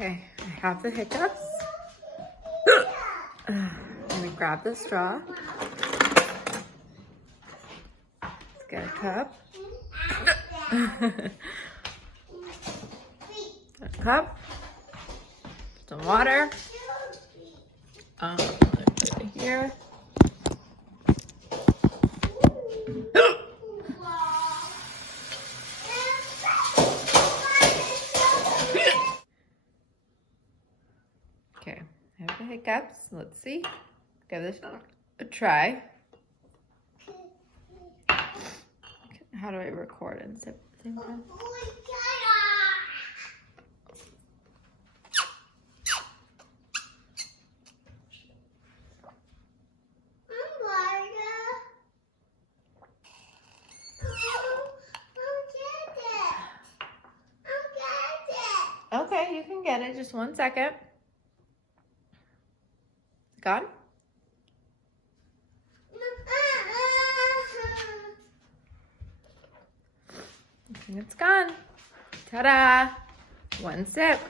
Okay, I have the hiccups. I'm gonna grab the straw. Let's get a cup. A cup. Some water. Put it here. Okay, I have the hiccups. Let's see. Give this a try. How do I record and sip at the same time? Okay, you can get it. Just 1 second. Gone? I think it's gone. Ta-da! 1 sip.